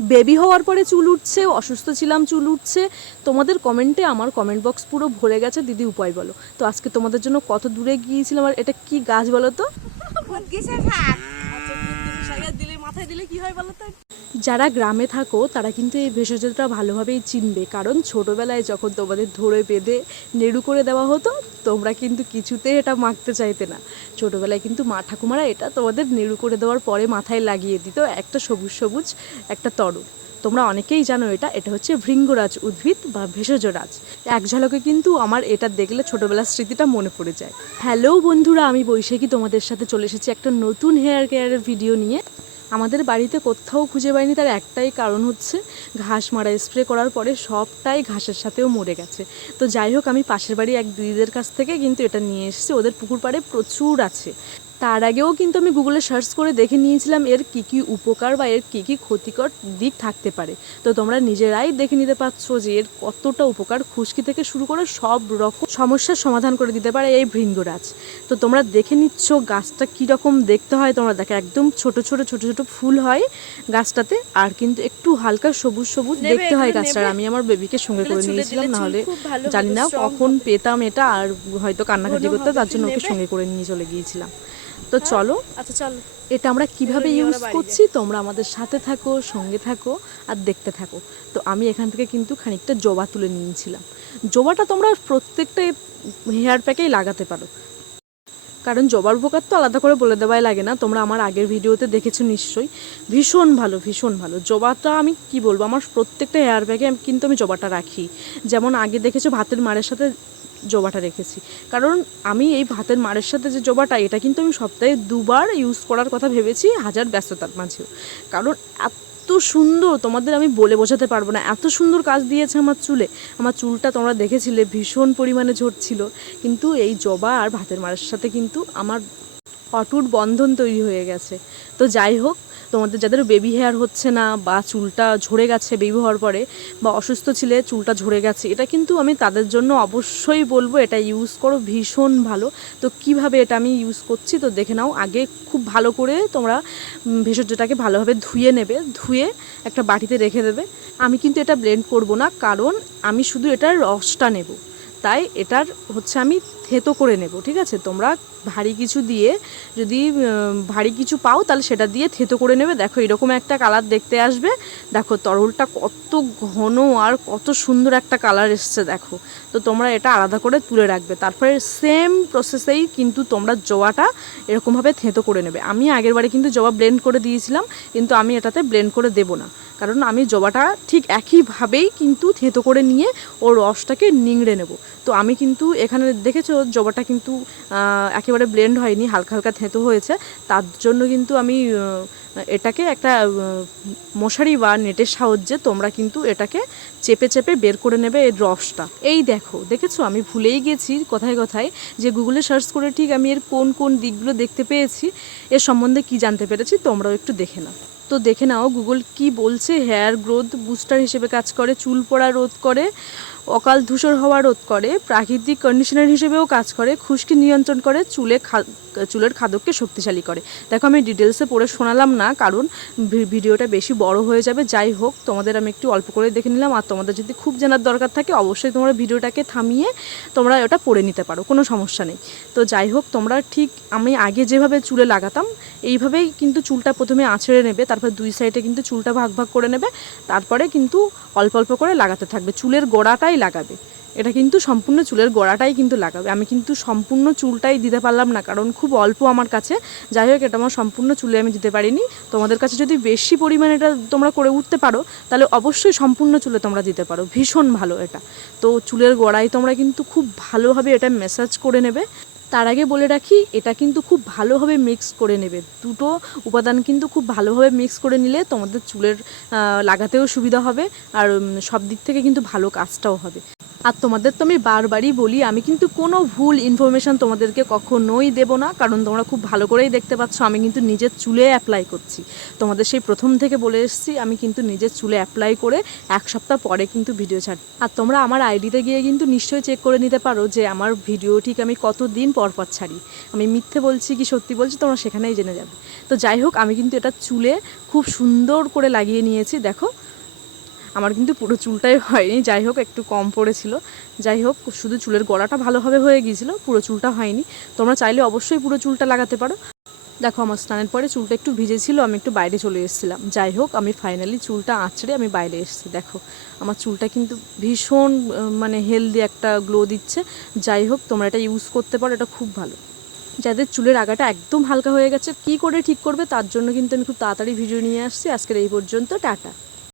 Baby হওয়ার পরে চুল উঠছে, অসুস্থ ছিলাম, চুল উঠছে। তোমাদের কমেন্টে আমার কমেন্ট বক্স পুরো ভরে গেছে, দিদি উপায় বলো। তো আজকে তোমাদের জন্য কত দূরে গিয়েছিলাম আর এটা কি গাছ বলো তো মাথায় দিলে হয় বলো তো? যারা গ্রামে থাকো, তারা কিন্তু এই ভেষজটা ভালোভাবেই চিনবে। কারণ ছোটবেলায় যখন তোমাদের ধরে বেঁধে, নেড়ু করে দেওয়া হতো তোমরা কিন্তু কিছুতেই এটা মাখতে চাইতে না। ছোটবেলায় কিন্তু মা ঠাকুমারা এটা তোমাদের নেড়ু করে দেওয়ার পরে মাথায় লাগিয়ে দিত, একটা সবুজ সবুজ, একটা তরল। তোমরা অনেকেই জানো এটা এটা হচ্ছে ভৃঙ্গরাজ উদ্ভিদ বা ভেষজ রাজ। এক ঝলকে কিন্তু আমার এটা দেখলে ছোটবেলার স্মৃতিটা মনে পড়ে যায়। হ্যালো বন্ধুরা, আমি বৈশাখী তোমাদের সাথে চলে এসেছি একটা নতুন হেয়ার কেয়ারের ভিডিও নিয়ে। আমাদের বাড়িতে কোথাও খুঁজে পাইনি তার একটাই কারণ হচ্ছে ঘাস মারা স্প্রে করার পরে সবটাই ঘাসের সাথেও মরে গেছে। তো যাই হোক, আমি পাশের বাড়ি এক দিদিদের কাছ থেকে কিন্তু এটা নিয়ে এসেছি। ওদের পুকুর পাড়ে প্রচুর আছে। তার আগেও কিন্তু আমি গুগলে সার্চ করে দেখে নিয়েছিলাম এর কী কী উপকার বা এর কী কী ক্ষতিকর দিক থাকতে পারে। তো তোমরা নিজেরাই দেখে নিতে পারছ যে এর কতটা উপকার খুশকি থেকে শুরু করে সব রকম সমস্যার সমাধান করে দিতে পারে এই ভৃঙ্গরাজ তো তোমরা দেখে নিচ্ছ গাছটা কীরকম দেখতে হয় তোমরা দেখো একদম ছোট ছোট ছোট ছোট ফুল হয় গাছটাতে আর কিন্তু একটু হালকা সবুজ সবুজ দেখতে হয় গাছটার। আমি আমার বেবিকে সঙ্গে এগুলো করে নিয়েছিলাম নাহলে জানি না কখন পেতাম এটা আর হয়তো কান্নাকাটি করতে তার জন্য ওকে সঙ্গে করে নিয়ে চলে গিয়েছিলাম। তো চলো আচ্ছা চলো। এটা আমরা কীভাবে ইউজ করছি? তোমরা আমাদের সাথে থাকো সঙ্গে থাকো আর দেখতে থাকো। তো আমি এখান থেকে কিন্তু খানিকটা জবা তুলে নিয়েছিলাম। জবাটা তোমরা প্রত্যেকটা হেয়ার প্যাকেই লাগাতে পারো। কারণ জবার উপকার তো আলাদা করে বলে দেওয়াই লাগে না। তোমরা আমার আগের ভিডিওতে দেখেছ নিশ্চয়ই। ভীষণ ভালো ভীষণ ভালো। জবাটা আমি কি বলব? আমার প্রত্যেকটা হেয়ার ব্যাগে কিন্তু আমি জবাটা রাখি। যেমন আগে দেখেছ ভাতের মারের সাথে জবাটা রেখেছি। কারণ আমি এই ভাতের মারের সাথে যে জবাটা, এটা কিন্তু আমি সপ্তাহে দুবার ইউজ করার কথা ভেবেছি হাজার ব্যস্ততার মাঝেও। কারণ এত সুন্দর, তোমাদের আমি বলে বোঝাতে পারব না, এত সুন্দর কাজ দিয়েছে আমার চুলে। আমার চুলটা তোমরা দেখেছিলে, ভীষণ পরিমাণে ঝরছিল। কিন্তু এই জবা আর ভাতের মারের সাথে কিন্তু আমার অটুট বন্ধন তৈরি হয়ে গেছে। তো যাই হোক তোমাদের যাদের বেবি হেয়ার হচ্ছে না বা চুলটা ঝরে গেছে বেবি হওয়ার পরে বা অসুস্থ ছিলে চুলটা ঝরে গেছে, এটা কিন্তু আমি তাদের জন্য অবশ্যই বলব এটা ইউজ করো, ভীষণ ভালো। তো কীভাবে এটা আমি ইউজ করছি তো দেখে নাও, আগে খুব ভালো করে তোমরা ভেষজটাকে ভালোভাবে ধুয়ে নেবে, ধুয়ে একটা বাটিতে রেখে দেবে। আমি কিন্তু এটা ব্লেন্ড করব না, কারণ আমি শুধু এটার রসটা নেব। তাই এটার হচ্ছে আমি থেতো করে নেব, ঠিক আছে? তোমরা ভারী কিছু দিয়ে যদি ভারী কিছু পাও তাহলে সেটা দিয়ে থেতো করে নেবে। দেখো এরকম একটা কালার দেখতে আসবে। দেখো তরলটা কত ঘন আর কত সুন্দর একটা কালার এসছে, দেখো। তো তোমরা এটা আলাদা করে তুলে রাখবে। তারপরে সেম প্রসেসেই কিন্তু তোমরা জবাটা এরকমভাবে থেঁতো করে নেবে। আমি আগের বারে কিন্তু জবা ব্লেন্ড করে দিয়েছিলাম, কিন্তু আমি এটাতে ব্লেন্ড করে দেবো না। কারণ আমি জবাটা ঠিক একইভাবেই কিন্তু থেঁতো করে নিয়ে ওর রসটাকে নিংড়ে নেব। তো আমি কিন্তু এখানে দেখেছ, জবাটা কিন্তু একেবারে ব্লেন্ড হয়নি, হালকা হালকা থেঁতো হয়েছে। তার জন্য কিন্তু আমি এটাকে একটা মশারি বা নেটের সাহায্যে তোমরা কিন্তু এটাকে চেপে চেপে বের করে নেবে এর রসটা। এই দেখো, দেখেছ? আমি ভুলেই গেছি কথায় কথায় যে গুগলে সার্চ করে ঠিক আমি এর কোন কোন দিকগুলো দেখতে পেয়েছি। এর সম্বন্ধে কি জানতে পেরেছি তোমরাও একটু দেখে নাও। তো দেখে নাও, গুগল কি বলছে? হেয়ার গ্রোথ বুস্টার হিসেবে কাজ করে, চুল পড়া রোধ করে অকাল ধূসর হওয়া রোধ করে, প্রাকৃতিক কন্ডিশনার হিসেবেও কাজ করে, খুশকি নিয়ন্ত্রণ করে, চুলে চুলের খাদককে শক্তিশালী করে। দেখো, আমি ডিটেলসে পড়ে শোনালাম না, কারণ ভিডিওটা বেশি বড় হয়ে যাবে। যাই হোক, তোমাদের আমি একটু অল্প করে দেখে নিলাম, আর তোমাদের যদি খুব জানার দরকার থাকে, অবশ্যই তোমরা ভিডিওটাকে থামিয়ে তোমরা ওটা পড়ে নিতে পারো, কোনো সমস্যা নেই। তো যাই হোক, তোমরা ঠিক, আমি আগে যেভাবে চুলে লাগাতাম, এইভাবেই কিন্তু চুলটা প্রথমে আঁচড়ে নেবে, তারপর দুই সাইডে কিন্তু চুলটা ভাগ ভাগ করে নেবে, তারপরে কিন্তু অল্প অল্প করে লাগাতে থাকবে। চুলের গোড়াটাই লাগাবে। এটা কিন্তু সম্পূর্ণ চুলের গোড়াটাই কিন্তু লাগাবে। আমি কিন্তু সম্পূর্ণ চুলটাই দিতে পারলাম না, কারণ খুব অল্প আমার কাছে। যাই হোক, এটা আমার সম্পূর্ণ চুলে আমি দিতে পারিনি। তোমাদের কাছে যদি বেশি পরিমাণে এটা তোমরা করে উঠতে পারো, তাহলে অবশ্যই সম্পূর্ণ চুলে তোমরা দিতে পারো। ভীষণ ভালো এটা। তো চুলের গোড়ায় তোমরা কিন্তু খুব ভালোভাবে এটা ম্যাসাজ করে নেবে। তার আগে বলে রাখি, এটা কিন্তু খুব ভালোভাবে মিক্স করে নেবে। দুটো উপাদান কিন্তু খুব ভালোভাবে মিক্স করে নিলে তোমাদের চুলের লাগাতেও সুবিধা হবে, আর সব দিক থেকে কিন্তু ভালো কাজটাও হবে। আর তোমাদের তো আমি বারবারই বলি, আমি কিন্তু কোনো ভুল ইনফরমেশান তোমাদেরকে কখনোই দেবো না, কারণ তোমরা খুব ভালো করেই দেখতে পাচ্ছ, আমি কিন্তু নিজের চুলে অ্যাপ্লাই করছি। তোমাদের সেই প্রথম থেকে বলে এসেছি, আমি কিন্তু নিজের চুলে অ্যাপ্লাই করে এক সপ্তাহ পরে কিন্তু ভিডিও ছাড়। আর তোমরা আমার আইডিতে গিয়ে কিন্তু নিশ্চয়ই চেক করে নিতে পারো যে আমার ভিডিও ঠিক আমি কত দিন ছাড়ি। আমি মিথ্যে বলছি কি সত্যি বলছি, তোমরা সেখানেই জেনে যাবে। তো যাই হোক, আমি কিন্তু এটা চুলে খুব সুন্দর করে লাগিয়ে নিয়েছি, দেখো। আমার কিন্তু পুরো চুলটাই হয়নি, যাই হোক একটু কম পড়েছিল। যাই হোক, শুধু চুলের গড়াটা ভালোভাবে হয়ে গিয়েছিল, পুরো চুলটা হয়নি। তোমরা চাইলে অবশ্যই পুরো চুলটা লাগাতে পারো। দেখো, আমার স্নানের পরে চুলটা একটু ভিজেছিল, আমি একটু বাইরে চলে এসেছিলাম। যাই হোক, আমি ফাইনালি চুলটা আঁচড়ে আমি বাইরে এসেছি, দেখো। আমার চুলটা কিন্তু ভীষণ মানে হেলদি একটা গ্লো দিচ্ছে। যাই হোক, তোমরা এটা ইউজ করতে পারো, এটা খুব ভালো। যাদের চুলের আগাটা একদম হালকা হয়ে গেছে, কি করে ঠিক করবে, তার জন্য কিন্তু আমি খুব তাড়াতাড়ি ভিডিও নিয়ে আসছি। আজকের এই পর্যন্ত, টাটা।